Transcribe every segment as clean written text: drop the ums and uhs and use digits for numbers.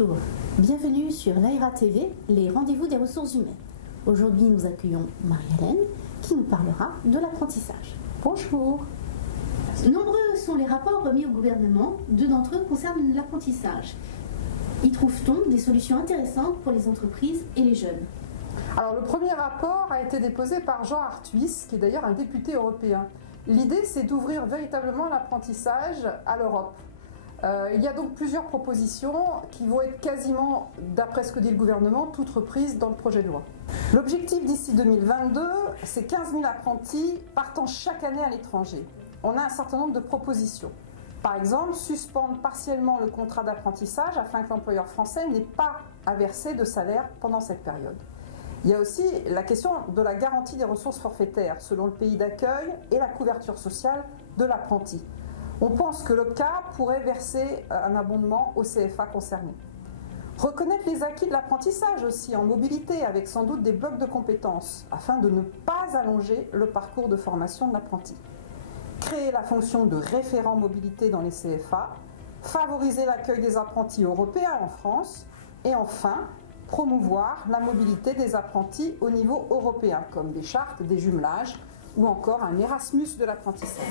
Bonjour, bienvenue sur l'AERA TV, les rendez-vous des ressources humaines. Aujourd'hui, nous accueillons Marie-Hélène qui nous parlera de l'apprentissage. Bonjour. Nombreux sont les rapports remis au gouvernement, deux d'entre eux concernent l'apprentissage. Y trouve-t-on des solutions intéressantes pour les entreprises et les jeunes? Alors le premier rapport a été déposé par Jean Arthuis, qui est d'ailleurs un député européen. L'idée, c'est d'ouvrir véritablement l'apprentissage à l'Europe. Il y a donc plusieurs propositions qui vont être quasiment, d'après ce que dit le gouvernement, toutes reprises dans le projet de loi. L'objectif d'ici 2022, c'est 15 000 apprentis partant chaque année à l'étranger. On a un certain nombre de propositions. Par exemple, suspendre partiellement le contrat d'apprentissage afin que l'employeur français n'ait pas à verser de salaire pendant cette période. Il y a aussi la question de la garantie des ressources forfaitaires selon le pays d'accueil et la couverture sociale de l'apprenti. On pense que l'OPCA pourrait verser un abondement au CFA concerné. Reconnaître les acquis de l'apprentissage aussi en mobilité avec sans doute des blocs de compétences afin de ne pas allonger le parcours de formation de l'apprenti. Créer la fonction de référent mobilité dans les CFA, favoriser l'accueil des apprentis européens en France et enfin promouvoir la mobilité des apprentis au niveau européen comme des chartes, des jumelages ou encore un Erasmus de l'apprentissage.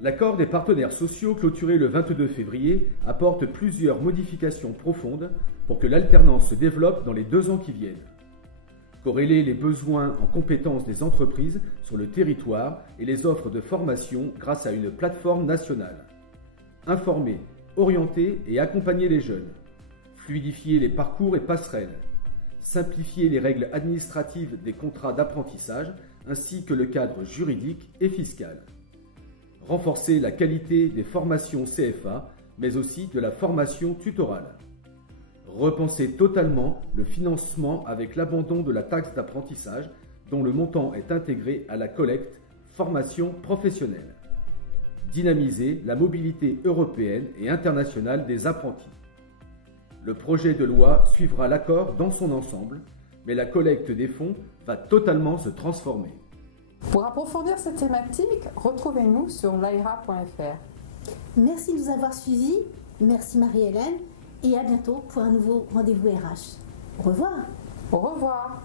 L'accord des partenaires sociaux clôturé le 22 février apporte plusieurs modifications profondes pour que l'alternance se développe dans les 2 ans qui viennent. Corréler les besoins en compétences des entreprises sur le territoire et les offres de formation grâce à une plateforme nationale. Informer, orienter et accompagner les jeunes. Fluidifier les parcours et passerelles. Simplifier les règles administratives des contrats d'apprentissage ainsi que le cadre juridique et fiscal. Renforcer la qualité des formations CFA, mais aussi de la formation tutorale. Repenser totalement le financement avec l'abandon de la taxe d'apprentissage, dont le montant est intégré à la collecte formation professionnelle. Dynamiser la mobilité européenne et internationale des apprentis. Le projet de loi suivra l'accord dans son ensemble, mais la collecte des fonds va totalement se transformer. Pour approfondir cette thématique, retrouvez-nous sur laera.fr. Merci de nous avoir suivis, merci Marie-Hélène et à bientôt pour un nouveau rendez-vous RH. Au revoir. Au revoir.